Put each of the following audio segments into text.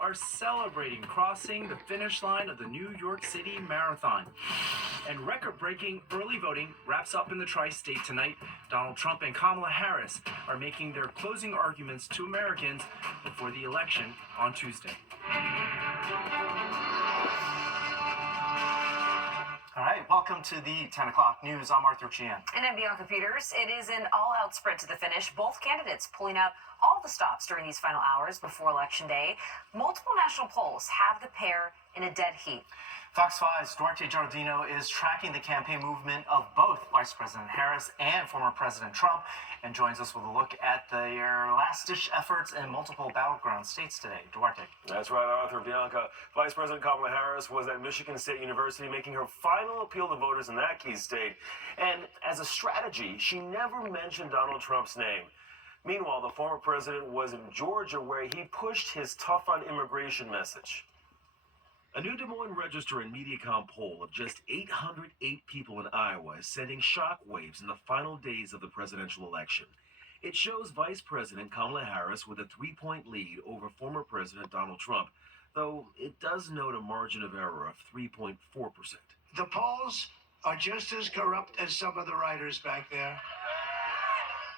are celebrating crossing the finish line of the New York City Marathon. And record-breaking early voting wraps up in the tri-state tonight. Donald Trump and Kamala Harris are making their closing arguments to Americans before the election on Tuesday. All right, welcome to the 10 o'clock news. I'm Arthur Chian. And I'm Bianca Peters. It is an all-out sprint to the finish. Both candidates pulling out all the stops during these final hours before Election Day. Multiple national polls have the pair in a dead heat. Fox 5's Duarte Giardino is tracking the campaign movement of both Vice President Harris and former President Trump and joins us with a look at their last-ditch efforts in multiple battleground states today. Duarte. That's right, Arthur. Bianca. Vice President Kamala Harris was at Michigan State University making her final appeal to voters in that key state. And as a strategy, she never mentioned Donald Trump's name. Meanwhile, the former president was in Georgia where he pushed his tough on immigration message. A new Des Moines Register and Mediacom poll of just 808 people in Iowa is sending shockwaves in the final days of the presidential election. It shows Vice President Kamala Harris with a 3-point lead over former President Donald Trump, though it does note a margin of error of 3.4%. The polls are just as corrupt as some of the writers back there.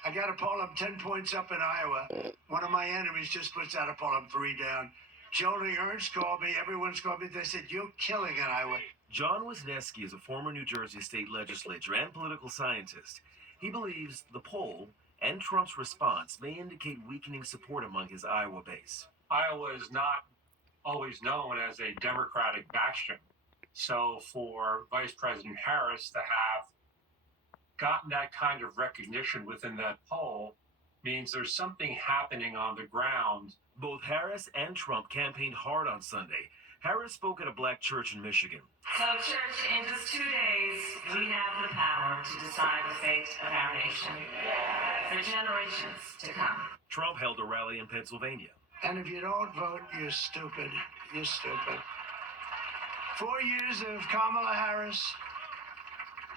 I got a poll, I'm 10 points up in Iowa. One of my enemies just puts out a poll, I'm 3 down. Joni Ernst called me, everyone's called me, they said, you're killing it, Iowa. John Wisniewski is a former New Jersey state legislator and political scientist. He believes the poll and Trump's response may indicate weakening support among his Iowa base. Iowa is not always known as a Democratic bastion. So for Vice President Harris to have gotten that kind of recognition within that poll means there's something happening on the ground. Both Harris and Trump campaigned hard on Sunday. Harris spoke at a black church in Michigan. So, church, in just 2 days, we have the power to decide the fate of our nation for generations to come. Trump held a rally in Pennsylvania. And if you don't vote, you're stupid. You're stupid. 4 years of Kamala Harris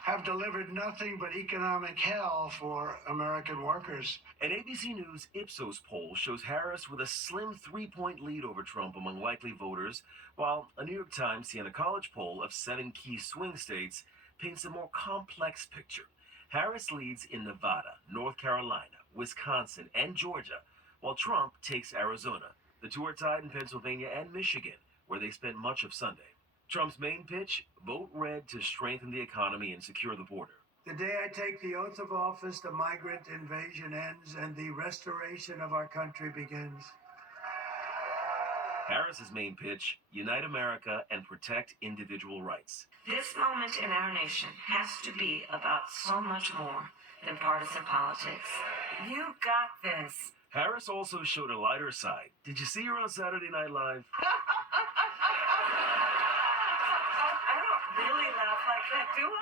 have delivered nothing but economic hell for American workers. An ABC News Ipsos poll shows Harris with a slim 3-point lead over Trump among likely voters, while a New York Times Siena College poll of 7 key swing states paints a more complex picture. Harris leads in Nevada, North Carolina, Wisconsin, and Georgia, while Trump takes Arizona. The two are tied in Pennsylvania and Michigan, where they spent much of Sunday. Trump's main pitch, vote red to strengthen the economy and secure the border. The day I take the oath of office, the migrant invasion ends and the restoration of our country begins. Harris's main pitch, unite America and protect individual rights. This moment in our nation has to be about so much more than partisan politics. You got this. Harris also showed a lighter side. Did you see her on Saturday Night Live? I don't really laugh like that, do I?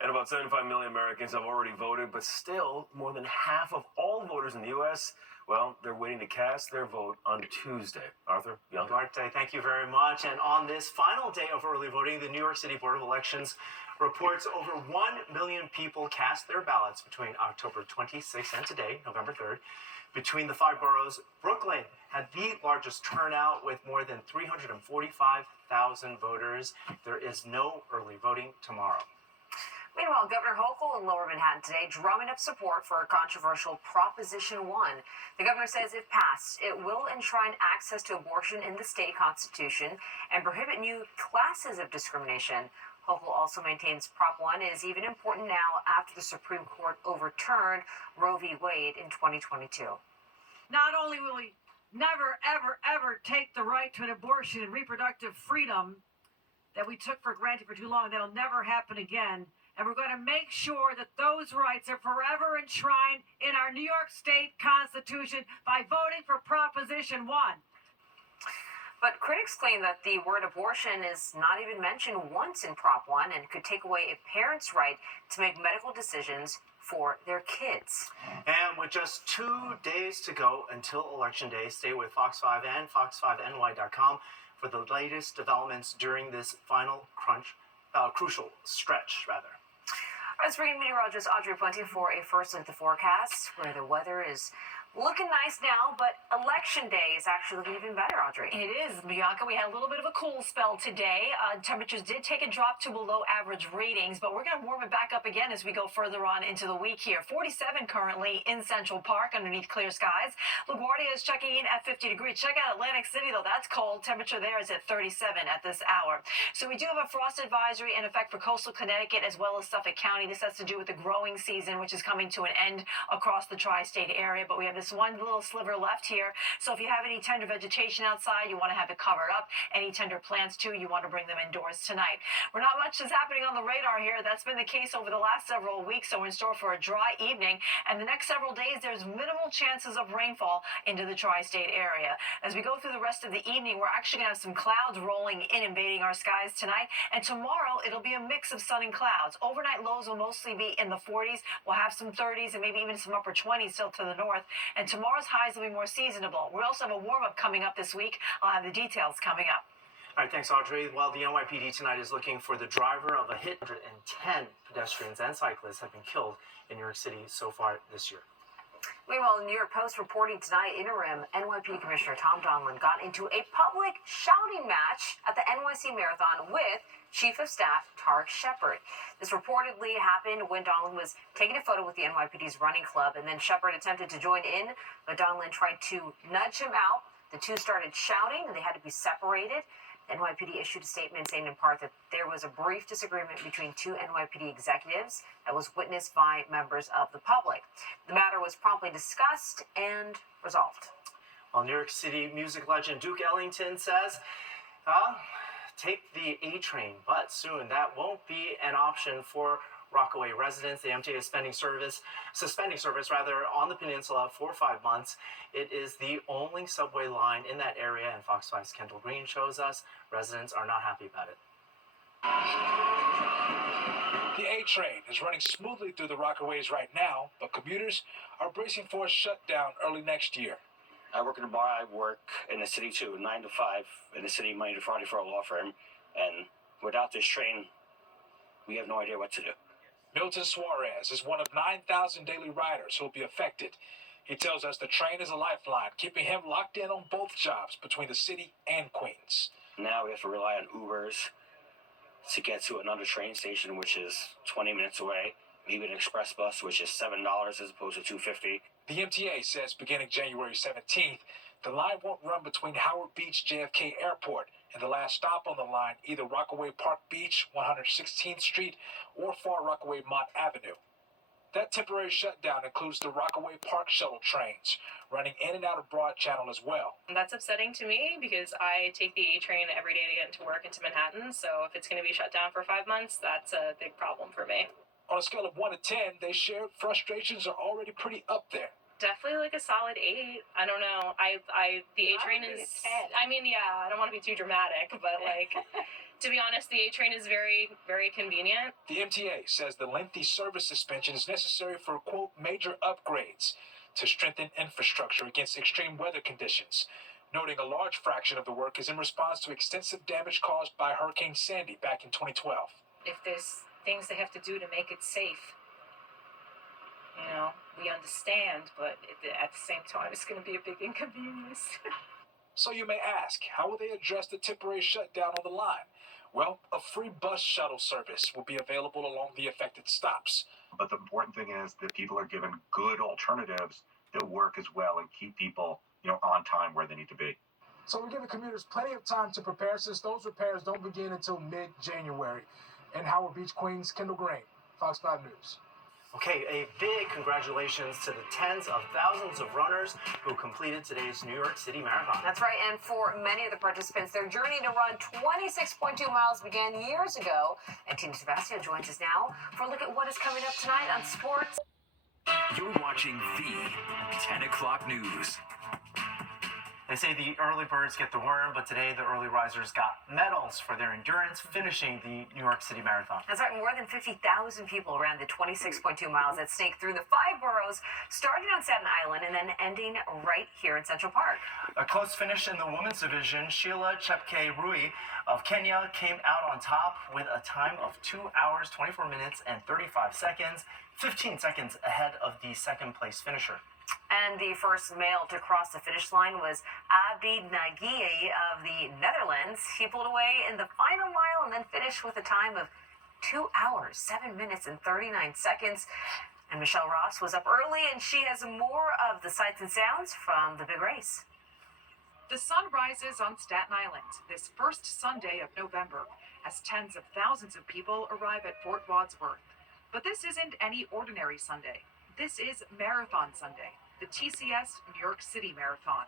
And about 75 million Americans have already voted, but still, more than half of all voters in the U.S., well, they're waiting to cast their vote on Tuesday. Arthur, Bianca. Duarte, thank you very much. And on this final day of early voting, the New York City Board of Elections reports over 1 million people cast their ballots between October 26th and today, November 3rd. Between the 5 boroughs, Brooklyn had the largest turnout with more than 345,000 voters. There is no early voting tomorrow. Meanwhile, Governor Hochul in Lower Manhattan today drumming up support for a controversial Proposition 1. The governor says if passed, it will enshrine access to abortion in the state constitution and prohibit new classes of discrimination. Hochul also maintains Prop 1 is even important now after the Supreme Court overturned Roe v. Wade in 2022. Not only will we never, ever, ever take the right to an abortion and reproductive freedom that we took for granted for too long, that'll never happen again. And we're going to make sure that those rights are forever enshrined in our New York State Constitution by voting for Proposition 1. But critics claim that the word abortion is not even mentioned once in Prop 1 and could take away a parent's right to make medical decisions for their kids. And with just 2 days to go until Election Day, stay with Fox 5 and fox5ny.com for the latest developments during this final crucial stretch, rather. Let's bring in meteorologist Audrey Plenty for a first look at the forecast, where the weather is Looking nice now, but election day is actually looking even better, Audrey. It is, Bianca. We had a little bit of a cool spell today. Temperatures did take a drop to below average ratings, but we're going to warm it back up again as we go further on into the week here. 47 currently in Central Park underneath clear skies. LaGuardia is checking in at 50 degrees. Check out Atlantic City, though. That's cold. Temperature there is at 37 at this hour. So we do have a frost advisory in effect for coastal Connecticut as well as Suffolk County. This has to do with the growing season, which is coming to an end across the tri-state area. But we have this one little sliver left here. So if you have any tender vegetation outside, you want to have it covered up. Any tender plants, too, you want to bring them indoors tonight. We're not much is happening on the radar here. That's been the case over the last several weeks. So we're in store for a dry evening. And the next several days, there's minimal chances of rainfall into the tri-state area. As we go through the rest of the evening, we're actually going to have some clouds rolling in, invading our skies tonight. And tomorrow, it'll be a mix of sun and clouds. Overnight lows will mostly be in the 40s. We'll have some 30s and maybe even some upper 20s still to the north. And tomorrow's highs will be more seasonable. We also have a warm-up coming up this week. I'll have the details coming up. All right, thanks, Audrey. Well, the NYPD tonight is looking for the driver of a hit. 110 pedestrians and cyclists have been killed in New York City so far this year. Meanwhile, the New York Post reporting tonight, interim NYPD Commissioner Tom Donilon got into a public shouting match at the NYC Marathon with Chief of Staff Tarek Shepard. This reportedly happened when Donilon was taking a photo with the NYPD's running club, and then Shepard attempted to join in, but Donilon tried to nudge him out. The two started shouting, and they had to be separated. The NYPD issued a statement saying in part that there was a brief disagreement between two NYPD executives that was witnessed by members of the public. The matter was promptly discussed and resolved. Well, New York City music legend Duke Ellington says, take the A train, but soon that won't be an option for Rockaway residents. The MTA is suspending service on the peninsula for 5 months. It is the only subway line in that area, and Fox 5's Kendall Green shows us residents are not happy about it. The A train is running smoothly through the Rockaways right now, but commuters are bracing for a shutdown early next year. I work in a bar. I work in the city too, 9 to 5 in the city, Monday to Friday for a law firm. And without this train, we have no idea what to do. Milton Suarez is one of 9,000 daily riders who will be affected. He tells us the train is a lifeline, keeping him locked in on both jobs between the city and Queens. Now we have to rely on Ubers to get to another train station, which is 20 minutes away. Maybe an express bus, which is $7 as opposed to $2.50. The MTA says beginning January 17th, the line won't run between Howard Beach JFK Airport and the last stop on the line, either Rockaway Park Beach, 116th Street, or Far Rockaway Mott Avenue. That temporary shutdown includes the Rockaway Park shuttle trains, running in and out of Broad Channel as well. That's upsetting to me because I take the A train every day to get into work into Manhattan, so if it's going to be shut down for 5 months, that's a big problem for me. On a scale of 1 to 10, they shared frustrations are already pretty up there. Definitely like a solid 8. I don't know. The A train is. I mean, yeah. I don't want to be too dramatic, but like, to be honest, the A train is very, very convenient. The MTA says the lengthy service suspension is necessary for quote major upgrades to strengthen infrastructure against extreme weather conditions, noting a large fraction of the work is in response to extensive damage caused by Hurricane Sandy back in 2012. If there's things they have to do to make it safe, you know, we understand, but at the same time, it's going to be a big inconvenience. So you may ask, how will they address the temporary shutdown on the line? Well, a free bus shuttle service will be available along the affected stops. But the important thing is that people are given good alternatives that work as well and keep people, on time where they need to be. So we're giving commuters plenty of time to prepare since those repairs don't begin until mid-January. In Howard Beach, Queens, Kendall Green, Fox 5 News. Okay, a big congratulations to the tens of thousands of runners who completed today's New York City Marathon. That's right, and for many of the participants, their journey to run 26.2 miles began years ago. And Tina Sebastian joins us now for a look at what is coming up tonight on sports. You're watching the 10 o'clock news. They say the early birds get the worm, but today the early risers got medals for their endurance finishing the New York City Marathon. That's right, more than 50,000 people ran the 26.2 miles that snaked through the 5 boroughs, starting on Staten Island and then ending right here in Central Park. A close finish in the women's division, Sheila Chepkei-Rui of Kenya came out on top with a time of 2 hours, 24 minutes, and 35 seconds, 15 seconds ahead of the second place finisher. And the first male to cross the finish line was Abdi Nagy of the Netherlands. He pulled away in the final mile and then finished with a time of 2 hours, 7 minutes, and 39 seconds. And Michelle Ross was up early, and she has more of the sights and sounds from the big race. The sun rises on Staten Island this first Sunday of November as tens of thousands of people arrive at Fort Wadsworth. But this isn't any ordinary Sunday. This is Marathon Sunday, the TCS New York City Marathon.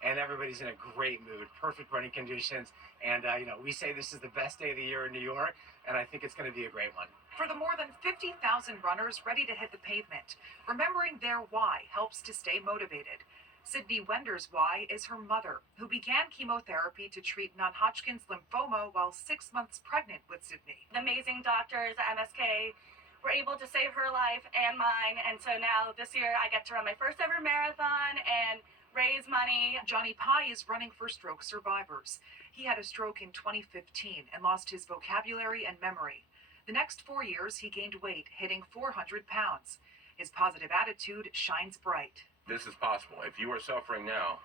And everybody's in a great mood, perfect running conditions. And, we say this is the best day of the year in New York, and I think it's going to be a great one. For the more than 50,000 runners ready to hit the pavement, remembering their why helps to stay motivated. Sydney Wender's why is her mother, who began chemotherapy to treat non-Hodgkin's lymphoma while 6 months pregnant with Sydney. The amazing doctors at MSK were able to save her life and mine, and so now this year I get to run my first ever marathon and raise money. Johnny Pye is running for stroke survivors. He had a stroke in 2015 and lost his vocabulary and memory. The next 4 years, he gained weight, hitting 400 pounds. His positive attitude shines bright. This is possible. If you are suffering now,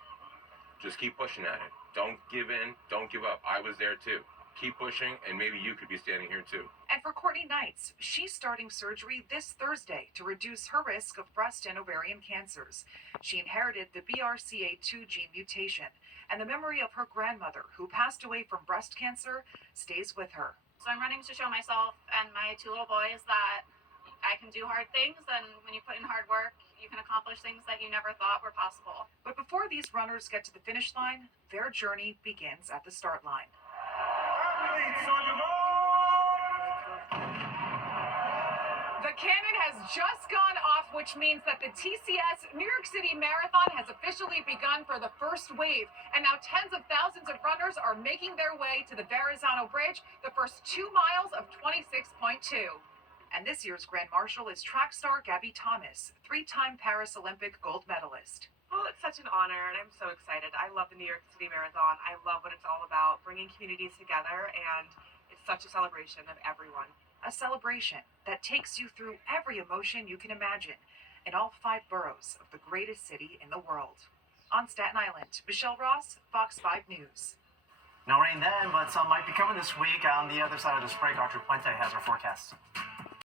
just keep pushing at it. Don't give in. Don't give up. I was there too. Keep pushing, and maybe you could be standing here too. And for Courtney Knights, she's starting surgery this Thursday to reduce her risk of breast and ovarian cancers. She inherited the BRCA2 gene mutation, and the memory of her grandmother, who passed away from breast cancer, stays with her. So I'm running to show myself and my 2 little boys that I can do hard things, and when you put in hard work, you can accomplish things that you never thought were possible. But before these runners get to the finish line, their journey begins at the start line. The cannon has just gone off, which means that the TCS New York City Marathon has officially begun for the first wave. And now tens of thousands of runners are making their way to the Verrazano Bridge, the first 2 miles of 26.2. And this year's Grand Marshal is track star Gabby Thomas, 3-time Paris Olympic gold medalist. Well, it's such an honor, and I'm so excited. I love the New York City Marathon. I love what it's all about, bringing communities together, and it's such a celebration of everyone. A celebration that takes you through every emotion you can imagine in all 5 boroughs of the greatest city in the world. On Staten Island, Michelle Ross, Fox 5 News. No rain then, but some might be coming this week. On the other side of this break, Archer Puente has our forecast.